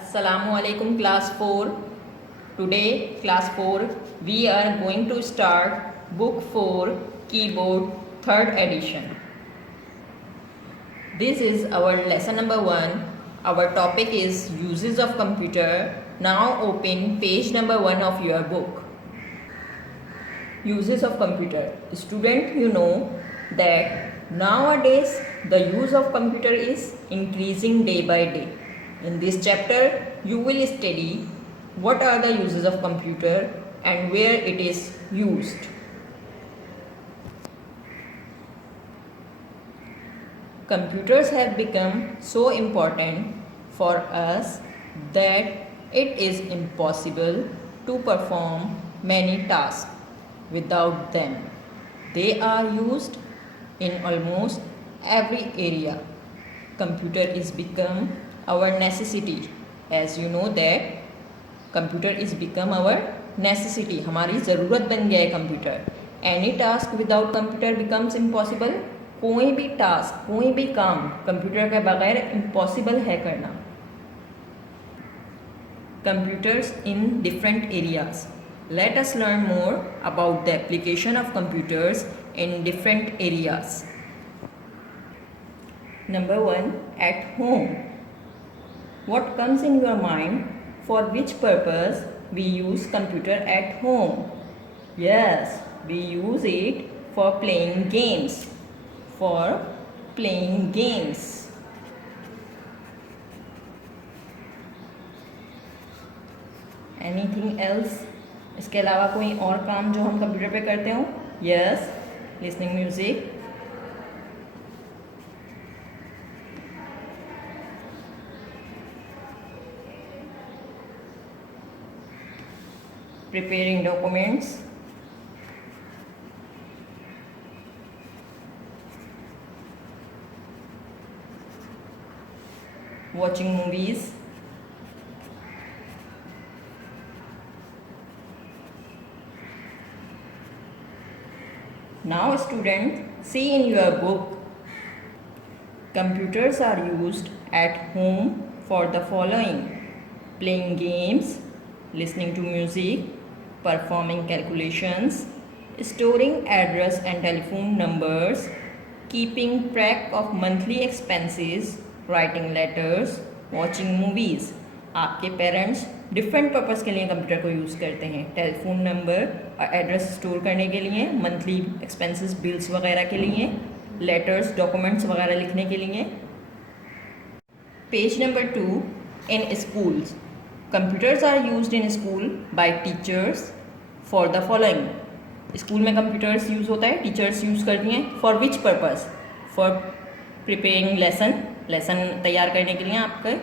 Assalamu alaikum class 4. Today class 4 we are going to start book 4 keyboard 3rd edition. This is our lesson number 1. Our topic is uses of computer. Now open page number 1 of your book. Uses of computer. Student, you know that nowadays the use of computer is increasing day by day. In this chapter, you will study what are the uses of computer and where it is used. Computers have become so important for us that it is impossible to perform many tasks without them. They are used in almost every area. Computer is become our necessity. As you know that computer is become our necessity. हमारी ज़रूरत बन गया है computer. Any task without computer becomes impossible. कोई भी task, कोई भी काम कंप्यूटर के बगैर इम्पॉसिबल है करना. Computers in different areas. Let us learn more about the application of computers in different areas. Number 1, at home. What comes in your mind? For which purpose we use computer at home? Yes, we use it for playing games. For playing games. Anything else? इसके अलावा कोई और काम जो हम computer पे करते हो? Yes, listening music. Preparing documents. Watching movies. Now student, see in your book. Computers are used at home for the following: playing games, listening to music, performing calculations, storing address and telephone numbers, keeping track of monthly expenses, writing letters, watching movies. आपके parents different purpose के लिए computer को use करते हैं. Telephone number और address store करने के लिए, मंथली एक्सपेंसेस बिल्स वगैरह के लिए, लेटर्स डॉक्यूमेंट्स वगैरह लिखने के लिए. Page number 2. In schools. Computers are used in school by teachers for the following. School में कंप्यूटर्स यूज़ होता है, टीचर्स यूज़ करती हैं. For which purpose? For preparing lesson तैयार करने के लिए आपके.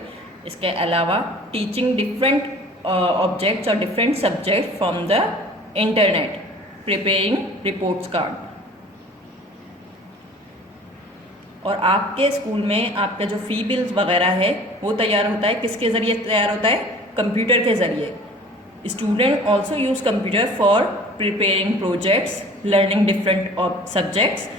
इसके अलावा टीचिंग डिफरेंट ऑब्जेक्ट्स और different subject from the internet. Preparing reports card. और आपके स्कूल में आपका जो फ़ी बिल्स वगैरह है वो तैयार होता है. किसके ज़रिए तैयार होता है? कंप्यूटर के ज़रिए. Student also use computer for preparing projects, learning different subjects.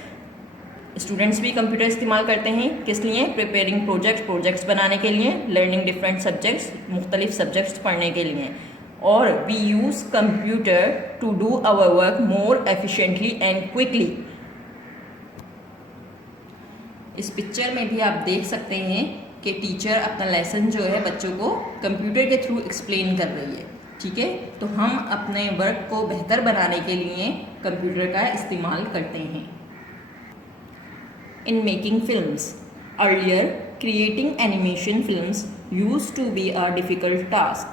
Students भी कंप्यूटर इस्तेमाल करते हैं. किस लिए? प्रिपेयरिंग प्रोजेक्ट्स बनाने के लिए, लर्निंग डिफरेंट सब्जेक्ट्स, मुख्तलिफ सब्जेक्ट्स पढ़ने के लिए. और we use computer to do our work more efficiently and quickly. इस पिक्चर में भी आप देख सकते हैं कि टीचर अपना लेसन जो है बच्चों को कंप्यूटर के थ्रू एक्सप्लेन कर रही है. ठीक है, तो हम अपने वर्क को बेहतर बनाने के लिए कंप्यूटर का इस्तेमाल करते हैं. In making films. Earlier creating animation films used to be a difficult task.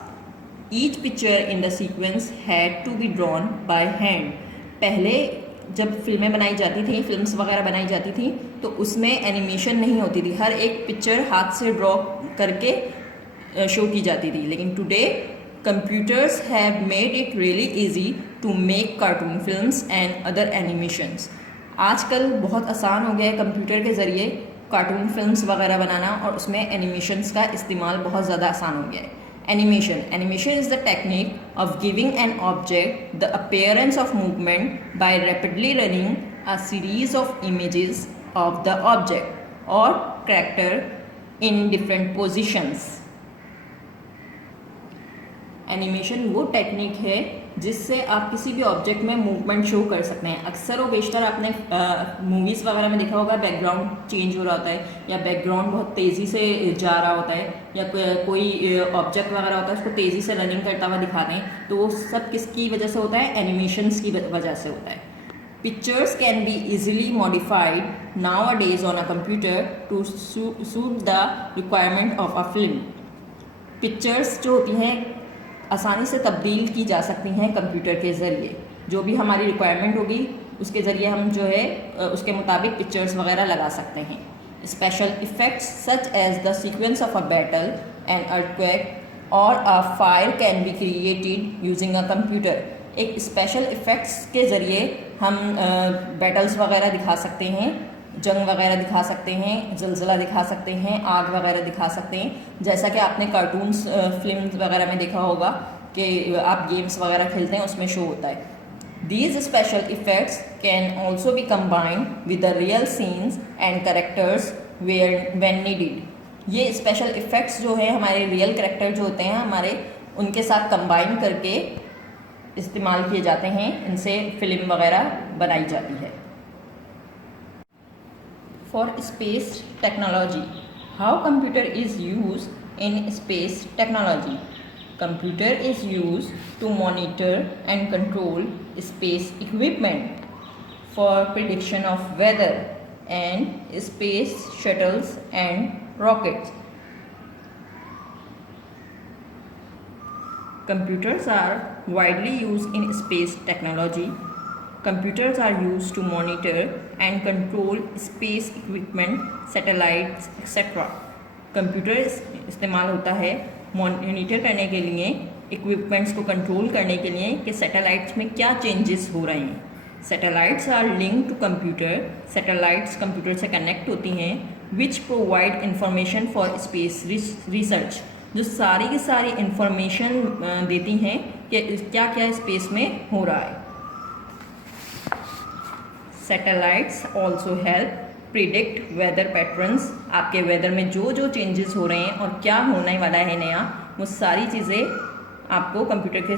Each picture in the sequence had to be drawn by hand. पहले जब फिल्में बनाई जाती थी, फिल्म्स वगैरह बनाई जाती थी, तो उसमें एनिमेशन नहीं होती थी. हर एक पिक्चर हाथ से ड्रॉ करके शो की जाती थी. लेकिन today computers have made it really easy to make cartoon films and other animations. आजकल बहुत आसान हो गया है कंप्यूटर के ज़रिए कार्टून फिल्म्स वगैरह बनाना, और उसमें एनिमेशंस का इस्तेमाल बहुत ज़्यादा आसान हो गया है. Animation is the technique of giving an object the appearance of movement by rapidly running a series of images of the object or character in different positions. Animation वो टेक्निक है जिससे आप किसी भी ऑब्जेक्ट में मूवमेंट शो कर सकते हैं। अक्सर और बेशतर आपने मूवीज़ वगैरह में देखा होगा, बैकग्राउंड चेंज हो रहा होता है या बैकग्राउंड बहुत तेज़ी से जा रहा होता है या कोई ऑब्जेक्ट वगैरह होता है उसको तेज़ी से रनिंग करता हुआ दिखाते हैं, तो वो सब किसकी वजह से होता है? एनिमेशंस की वजह से होता है। Pictures can be easily modified nowadays on a computer to suit the requirement of a film. Pictures जो होती हैं आसानी से तब्दील की जा सकती हैं कंप्यूटर के ज़रिए। जो भी हमारी रिक्वायरमेंट होगी उसके ज़रिए हम जो है उसके मुताबिक पिक्चर्स वगैरह लगा सकते हैं। Special effects such as the sequence of a battle, an earthquake और a fire can be created using a computer. एक स्पेशल इफ़ेक्ट्स के ज़रिए हम बैटल्स वगैरह दिखा सकते हैं, जंग वगैरह दिखा सकते हैं, ज़लज़ला दिखा सकते हैं, आग वगैरह दिखा सकते हैं, जैसा कि आपने कार्टून्स फिल्म वगैरह में देखा होगा कि आप गेम्स वगैरह खेलते हैं उसमें शो होता है। These special effects can also be combined with the real scenes and characters when needed. ये स्पेशल इफ़ेक्ट्स जो है हमारे रियल कैरेक्टर जो होते हैं हमारे, उनके साथ कंबाइन करके इस्तेमाल किए जाते हैं, इनसे फिल्म वगैरह बनाई जाती है। For space technology, how computer is use in space technology. Computer is used to monitor and control space equipment for prediction of weather and space shuttles and rockets. Computers are widely used in space technology. Computers are used to monitor and control space equipment, satellites, etc. Computer इस्तेमाल होता है monitor करने के लिए, equipments को control करने के लिए कि सैटेलाइट्स में क्या चेंजेस हो रहे हैं। Satellites are link to computer. Satellites computer से कनेक्ट होती हैं, which provide information for space research, जो सारी की सारी इंफॉर्मेशन देती हैं कि क्या क्या स्पेस में हो रहा है। Satellites also help predict weather patterns. आपके वेदर में जो जो चेंजेस हो रहे हैं और क्या होने वाला है नया, वो सारी चीज़ें आपको कंप्यूटर के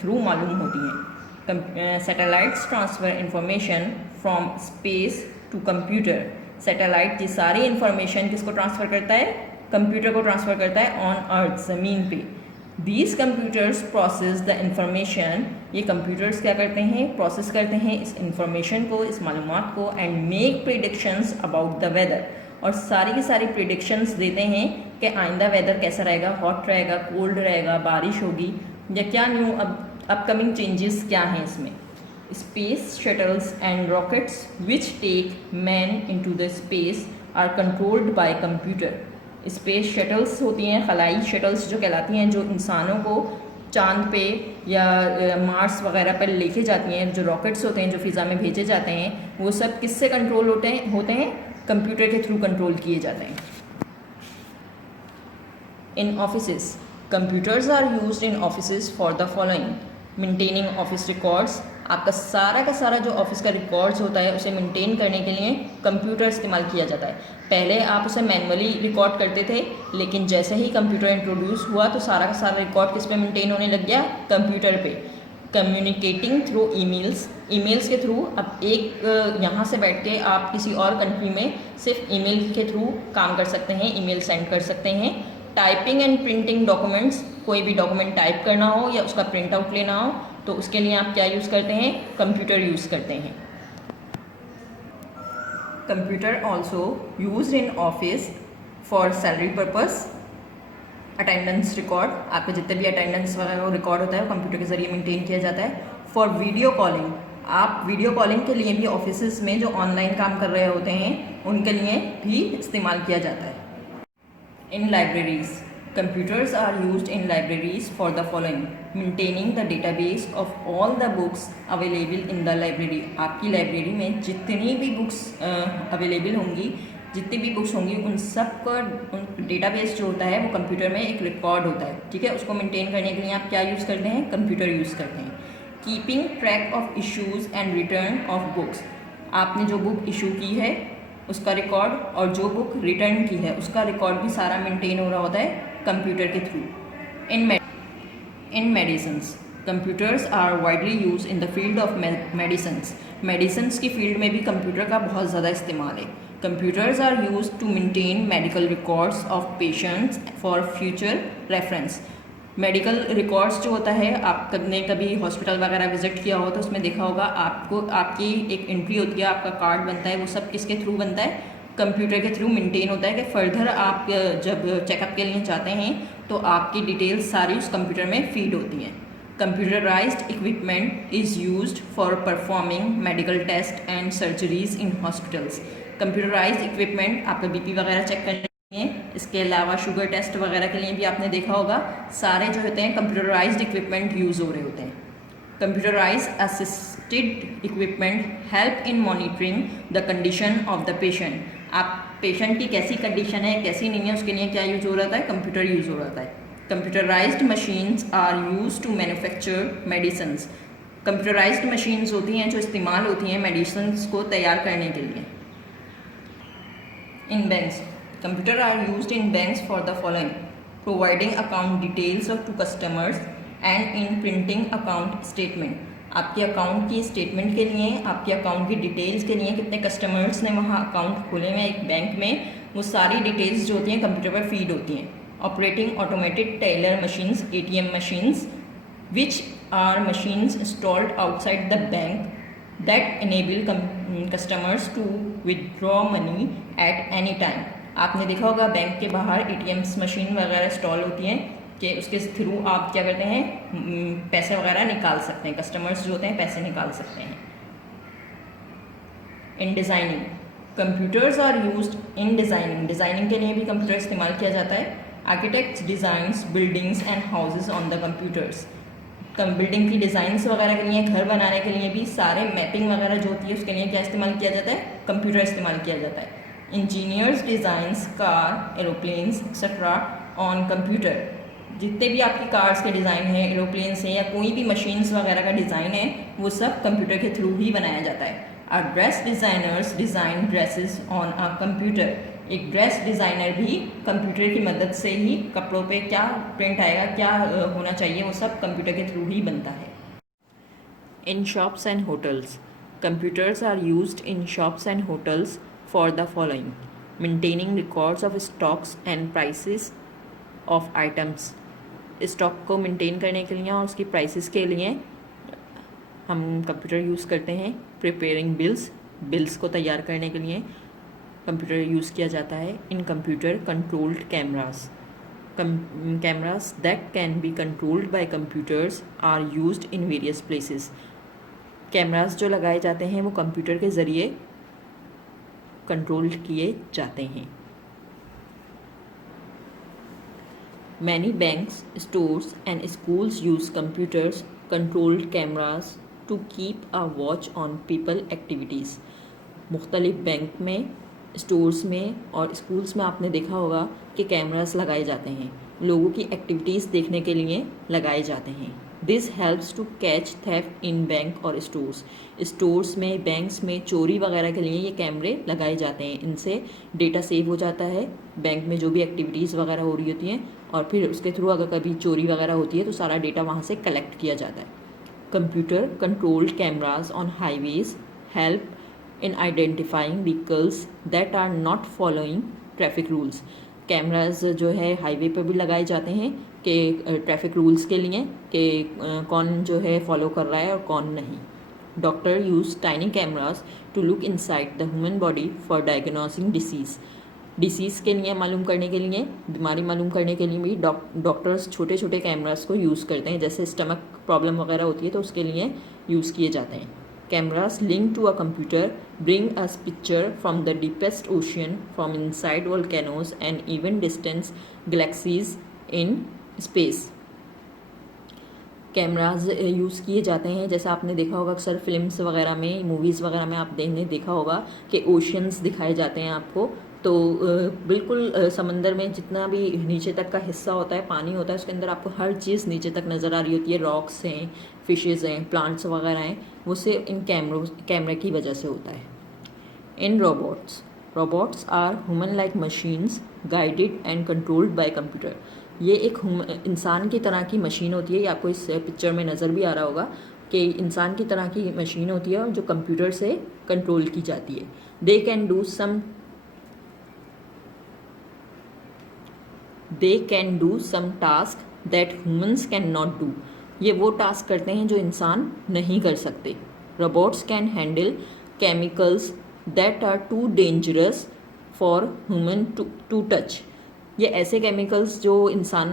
थ्रू मालूम होती हैं। Satellites transfer information from space to computer. Satellite की सारी इंफॉर्मेशन किसको ट्रांसफ़र करता है? कंप्यूटर को ट्रांसफ़र करता है ऑन अर्थ, ज़मीन पे। These computers process the information। ये कंप्यूटर्स क्या करते हैं? प्रोसेस करते हैं इस इंफॉर्मेशन को, इस मालूमात को, and make predictions about the weather, और सारी की सारी प्रिडिक्शंस देते हैं कि आइंदा वेदर कैसा रहेगा, हॉट रहेगा, कोल्ड रहेगा, बारिश होगी, या क्या न्यू अपकमिंग चेंजेस क्या हैं इसमें। Space shuttles and rockets which take man into the space are controlled by computer. Space shuttles होती हैं, खलाई शटल्स जो कहलाती हैं, जो इंसानों को चांद पे या मार्स वगैरह पर लेके जाती हैं। जो रॉकेट्स होते हैं जो फ़िज़ा में भेजे जाते हैं, वो सब किससे कंट्रोल होते हैं? कंप्यूटर के थ्रू कंट्रोल किए जाते हैं। In offices, computers are used in offices for the following: maintaining office records. आपका सारा का सारा जो ऑफिस का रिकॉर्ड्स होता है उसे मेंटेन करने के लिए कंप्यूटर इस्तेमाल किया जाता है। पहले आप उसे मैनुअली रिकॉर्ड करते थे, लेकिन जैसे ही कंप्यूटर इंट्रोड्यूस हुआ तो सारा का सारा रिकॉर्ड किस पे मेंटेन होने लग गया? कंप्यूटर पे। Communicating through emails. ईमेल्स के थ्रू अब एक यहाँ से बैठ के आप किसी और कंट्री में सिर्फ ईमेल के थ्रू काम कर सकते हैं, ईमेल सेंड कर सकते हैं। Typing and printing documents. कोई भी डॉक्यूमेंट टाइप करना हो या उसका प्रिंट आउट लेना हो तो उसके लिए आप क्या यूज़ करते हैं? कंप्यूटर यूज़ करते हैं। Computer also used in office for salary purpose. Attendance record, आपके जितने भी अटेंडेंस वगैरह रिकॉर्ड होता है वो कंप्यूटर के ज़रिए मेंटेन किया जाता है। फॉर वीडियो कॉलिंग, आप वीडियो कॉलिंग के लिए भी ऑफिस में जो ऑनलाइन काम कर रहे होते हैं उनके लिए भी इस्तेमाल किया जाता है। इन libraries, computers are used in libraries for the following: maintaining the database of all the books available in the library। आपकी लाइब्रेरी में जितनी भी बुक्स अवेलेबल होंगी, जितनी भी बुक्स होंगी, उन सब का डेटाबेस जो होता है वो कंप्यूटर में एक रिकॉर्ड होता है, ठीक है। उसको मेंटेन करने के लिए आप क्या यूज़ करते हैं? कंप्यूटर यूज़ करते हैं। Keeping track of issues and return of books. आपने जो बुक इशू की है उसका रिकॉर्ड और जो बुक रिटर्न की है उसका रिकॉर्ड भी सारा मेंटेन हो रहा होता है कंप्यूटर के through. In medicines, computers are widely used in the field of medicines. Medicines की फील्ड में भी कंप्यूटर का बहुत ज़्यादा इस्तेमाल है. Computers are used to maintain medical records of patients for future reference. Medical records जो होता है, आपने कभी हॉस्पिटल वगैरह विजिट किया हो तो उसमें देखा होगा आपको आपकी एक एंट्री होती है, आपका कार्ड बनता है, वो सब किसके थ्रू बनता है? कंप्यूटर के थ्रू मेंटेन होता है कि फर्दर आप जब चेकअप के लिए जाते हैं तो आपकी डिटेल्स सारी उस कंप्यूटर में फीड होती हैं. Computerised equipment is used for performing medical test and surgeries in hospitals. Computerised equipment आपका बीपी वगैरह चेक करने के लिए, इसके अलावा शुगर टेस्ट वगैरह के लिए भी आपने देखा होगा सारे जो होते हैं कंप्यूटराइज्ड इक्विपमेंट यूज़ हो रहे होते हैं. Computerized assisted equipment help in monitoring the condition of the patient. आप पेशेंट की कैसी कंडीशन है, कैसी नहीं है, उसके लिए क्या यूज़ हो रहा है? कंप्यूटर यूज़ हो रहा है. Computerized machines are used to manufacture medicines. Computerised machines होती हैं जो इस्तेमाल होती हैं मेडिसिन्स को तैयार करने के लिए. In banks, computers are used in banks for the following: providing account details to customers and in printing account statement. आपके अकाउंट की स्टेटमेंट के लिए, आपके अकाउंट की डिटेल्स के लिए, कितने कस्टमर्स ने वहाँ अकाउंट खोले हुए एक बैंक में, वो सारी डिटेल्स जो होती हैं कंप्यूटर पर फीड होती हैं. Operating automated teller machines, ATM machines, which are machines installed outside the bank that enable customers to withdraw money at any time. आपने देखा होगा बैंक के बाहर ATMs मशीन वगैरह इंस्टॉल होती हैं कि उसके थ्रू आप क्या करते हैं, पैसे वगैरह निकाल सकते हैं, कस्टमर्स जो होते हैं पैसे निकाल सकते हैं. In designing, computers are used in designing. Designing के लिए भी कंप्यूटर इस्तेमाल किया जाता है. Architects designs buildings and houses on the computers. Building की डिज़ाइंस वगैरह के लिए, घर बनाने के लिए भी सारे मैपिंग वगैरह जो होती है उसके लिए क्या इस्तेमाल किया जाता है? कंप्यूटर इस्तेमाल किया जाता है. Engineers designs car, aeroplanes etcetera on computer. जितने भी आपकी कार्स के डिज़ाइन हैं, एरोप्लेन्स हैं या कोई भी मशीन्स वगैरह का डिज़ाइन है, वो सब कंप्यूटर के थ्रू ही बनाया जाता है. A dress designers design dresses on a computer. एक ड्रेस डिज़ाइनर भी कंप्यूटर की मदद से ही कपड़ों पे क्या प्रिंट आएगा, क्या होना चाहिए, वो सब कंप्यूटर के थ्रू ही बनता है. In shops and hotels, computers are used in shops and hotels for the following: maintaining records of stocks and prices of items. Stock को मेंटेन करने के लिए और उसकी प्राइसेस के लिए हम कंप्यूटर यूज़ करते हैं. प्रिपेयरिंग बिल्स, बिल्स को तैयार करने के लिए कंप्यूटर यूज़ किया जाता है. In computer controlled cameras, cameras that can be controlled by computers are used in various places. Cameras जो लगाए जाते हैं वो कंप्यूटर के ज़रिए कंट्रोल किए जाते हैं. Many banks, stores and schools use computers controlled cameras to keep a watch on people activities. मुख्तलिफ बैंक में, स्टोर्स में और स्कूल्स में आपने देखा होगा कि कैमरास लगाए जाते हैं, लोगों की एक्टिविटीज़ देखने के लिए लगाए जाते हैं. This helps to catch theft in bank और स्टोर्स. स्टोर्स में, बैंक्स में चोरी वगैरह के लिए ये कैमरे लगाए जाते हैं. इनसे डेटा सेव हो जाता है, बैंक में जो भी एक्टिविटीज़ वगैरह हो रही होती हैं, और फिर उसके थ्रू अगर कभी चोरी वगैरह होती है तो सारा डेटा वहाँ से कलेक्ट किया जाता है. Computer controlled cameras on highways help in identifying vehicles that are not following traffic rules. Cameras जो है हाईवे पर भी लगाए जाते हैं कि ट्रैफिक रूल्स के लिए कि कौन जो है फॉलो कर रहा है और कौन नहीं. Doctor use tiny cameras to look inside the human body for diagnosing disease के लिए, मालूम करने के लिए, बीमारी मालूम करने के लिए भी डॉक्टर्स छोटे छोटे कैमरास को यूज़ करते हैं. जैसे स्टमक प्रॉब्लम वगैरह होती है तो उसके लिए यूज़ किए जाते हैं. Cameras link to a computer bring us picture from the deepest ocean, from inside volcanoes and even distance galaxies in space. Cameras use किए जाते हैं, जैसा आपने देखा होगा अक्सर फिल्म्स वगैरह में, मूवीज़ वगैरह में आपने देखा होगा कि ओशियंस दिखाए जाते हैं आपको. तो बिल्कुल समंदर में जितना भी नीचे तक का हिस्सा होता है, पानी होता है, उसके अंदर आपको हर चीज़ नीचे तक नज़र आ रही होती है. रॉक्स हैं, फिशेज़ हैं, प्लांट्स वगैरह हैं, वो से इन कैमरे की वजह से होता है. In robots, robots are human like machines guided and controlled by computer. ये एक इंसान की तरह की मशीन होती है, ये आपको इस पिक्चर में नज़र भी आ रहा होगा कि इंसान की तरह की मशीन होती है और जो कंप्यूटर से कंट्रोल की जाती है। They can do some task that humans can not do. ये वो टास्क करते हैं जो इंसान नहीं कर सकते। Robots can handle chemicals that are too dangerous for human to touch. ये ऐसे केमिकल्स जो इंसान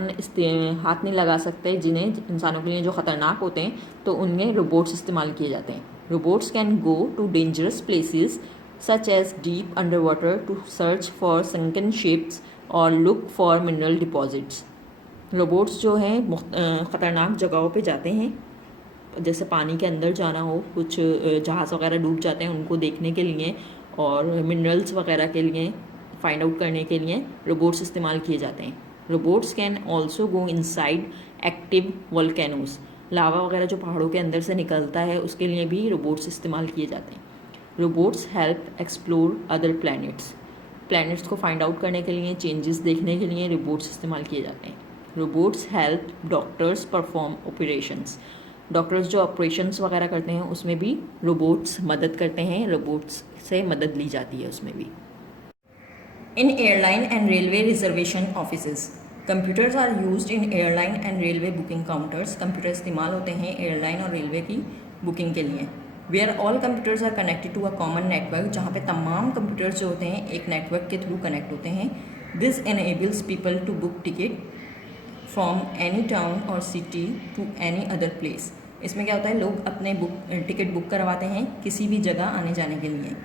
हाथ नहीं लगा सकते, जिन्हें इंसानों के लिए जो ख़तरनाक होते हैं, तो उनमें रोबोट्स इस्तेमाल किए जाते हैं। Robots can go to dangerous places such as deep under water to search for sunken ships और look for mineral deposits. Robots जो हैं ख़तरनाक जगहों पे जाते हैं, जैसे पानी के अंदर जाना हो, कुछ जहाज़ वगैरह डूब जाते हैं उनको देखने के लिए, और मिनरल्स वगैरह के लिए फाइंड आउट करने के लिए रोबोट्स इस्तेमाल किए जाते हैं। Robots can also go inside active volcanoes. लावा वगैरह जो पहाड़ों के अंदर से निकलता है, उसके लिए भी रोबोट्स इस्तेमाल किए जाते हैं। Robots help explore other planets को फाइंड आउट करने के लिए, चेंजेस देखने के लिए रोबोट्स इस्तेमाल किए जाते हैं। Robots help doctors perform operations. Doctors जो ऑपरेशंस वगैरह करते हैं उसमें भी रोबोट्स मदद करते हैं, रोबोट्स से मदद ली जाती है उसमें भी। In airline and railway reservation offices, computers are used in airline and railway booking counters. Computer इस्तेमाल होते हैं एयरलाइन और रेलवे की बुकिंग के लिए। Where all computers are connected to a common network, जहाँ पे तमाम कंप्यूटर्स जो होते हैं एक नेटवर्क के थ्रू कनेक्ट होते हैं। This enables people to book ticket from any town or city to any other place. इसमें क्या होता है, लोग अपने टिकट बुक करवाते हैं किसी भी जगह आने जाने के लिए।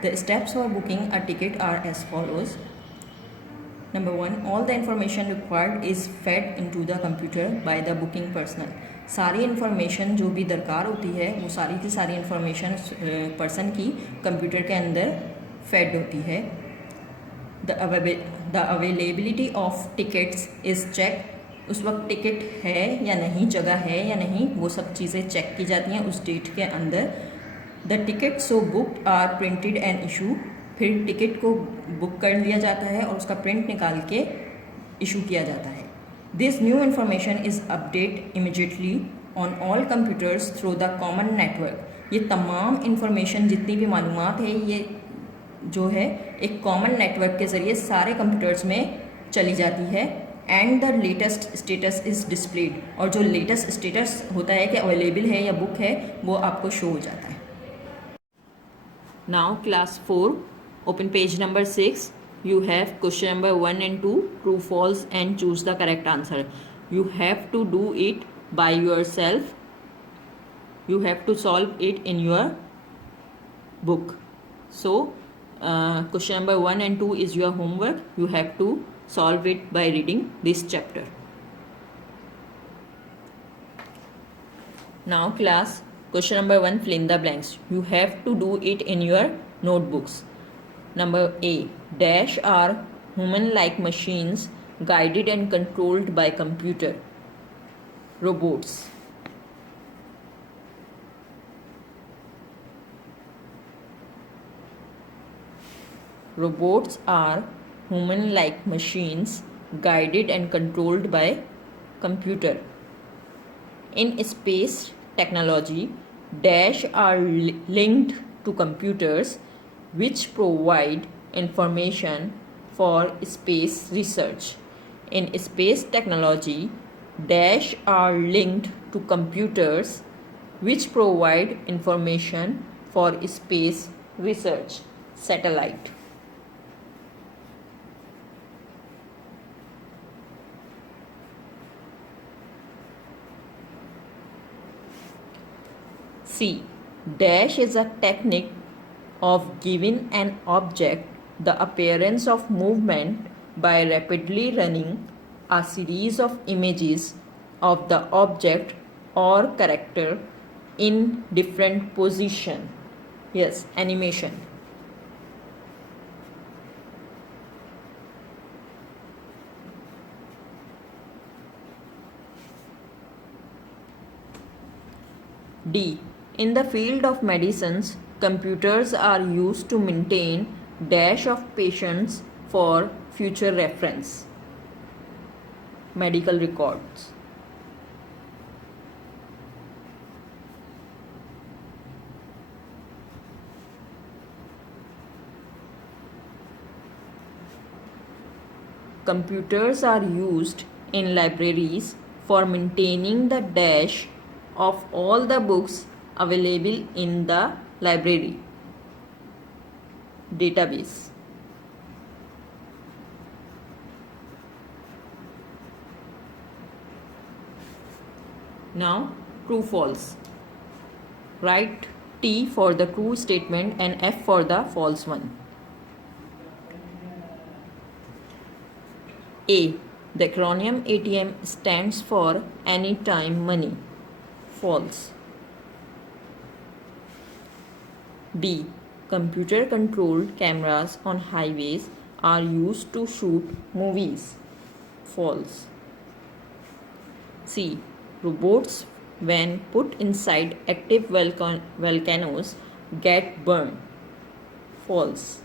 The steps for booking a ticket are as follows. Number 1, all the information required is fed into the computer by the booking personnel. सारी इन्फॉर्मेशन जो भी दरकार होती है वो सारी की सारी इन्फॉर्मेशन पर्सन की कंप्यूटर के अंदर फेड होती है। The availability of tickets is check. उस वक्त टिकट है या नहीं, जगह है या नहीं, वो सब चीज़ें चेक की जाती हैं उस डेट के अंदर। The ticket so book are printed and issue. फिर टिकट को बुक कर लिया जाता है और उसका प्रिंट निकाल के इशू किया जाता है। This new information is update immediately on all computers through the common network. ये तमाम इन्फॉर्मेशन जितनी भी मालूमात है ये जो है एक कॉमन नेटवर्क के ज़रिए सारे कंप्यूटर्स में चली जाती है। And the latest status is displayed. और जो लेटेस्ट स्टेटस होता है कि अवेलेबल है या बुक है वो आपको शो हो जाता है। Now class 4, open page number 6. You have question number 1 and 2, true, false, and choose the correct answer. You have to do it by yourself. You have to solve it in your book. So question number 1 and 2 is your homework. You have to solve it by reading this chapter. Now class, question number 1, fill in the blanks. You have to do it in your notebooks. Number A, dash are human-like machines guided and controlled by computer. Robots. Robots are human-like machines guided and controlled by computer. In space technology, dash are linked to computers which provide information for space research. In space technology, dash are linked to computers which provide information for space research. Satellite. C. Dash is a technique of giving an object the appearance of movement by rapidly running a series of images of the object or character in different position. Yes, animation. D. In the field of medicines, computers are used to maintain dash of patients for future reference. medical records. Computers are used in libraries for maintaining the dash of all the books available in the library database. Now, true false. Write T for the true statement and F for the false one. A. The acronym ATM stands for Anytime Money. False. B. Computer controlled cameras on highways are used to shoot movies. False. C. Robots, when put inside active volcanoes, get burned. False.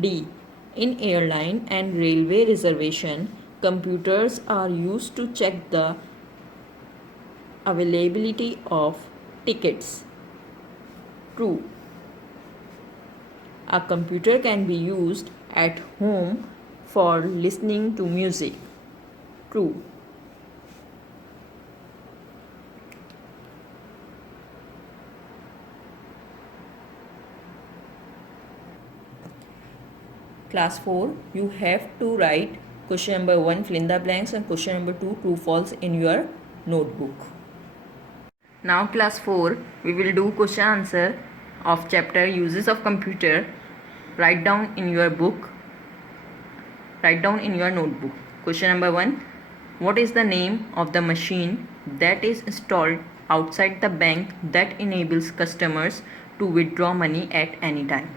D. In airline and railway reservation, computers are used to check the availability of tickets. True. A computer can be used at home for listening to music. True. Class 4, you have to write question number 1, fill in the blanks, and question number 2, true false, in your notebook. Now class 4, we will do question answer of chapter uses of computer. Write down in your book. Write down in your notebook. Question number 1, what is the name of the machine that is installed outside the bank that enables customers to withdraw money at any time?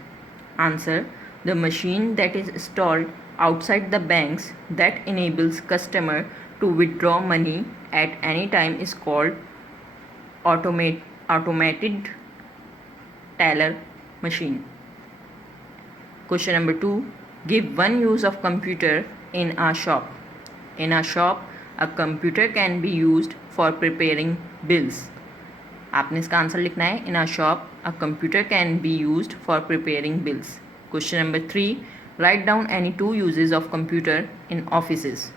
Answer, the machine that is installed outside the banks that enables customer to withdraw money at any time is called automated teller machine. Question number 2, give one use of computer in a shop. In a shop, a computer can be used for preparing bills. आपने इसका answer लिखना है, in a shop a computer can be used for preparing bills. Question number 3, write down any 2 uses of computer in offices.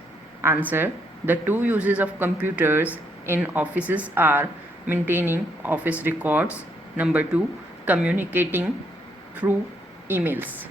Answer, the 2 uses of computers in offices are maintaining office records. Number 2, communicating through emails.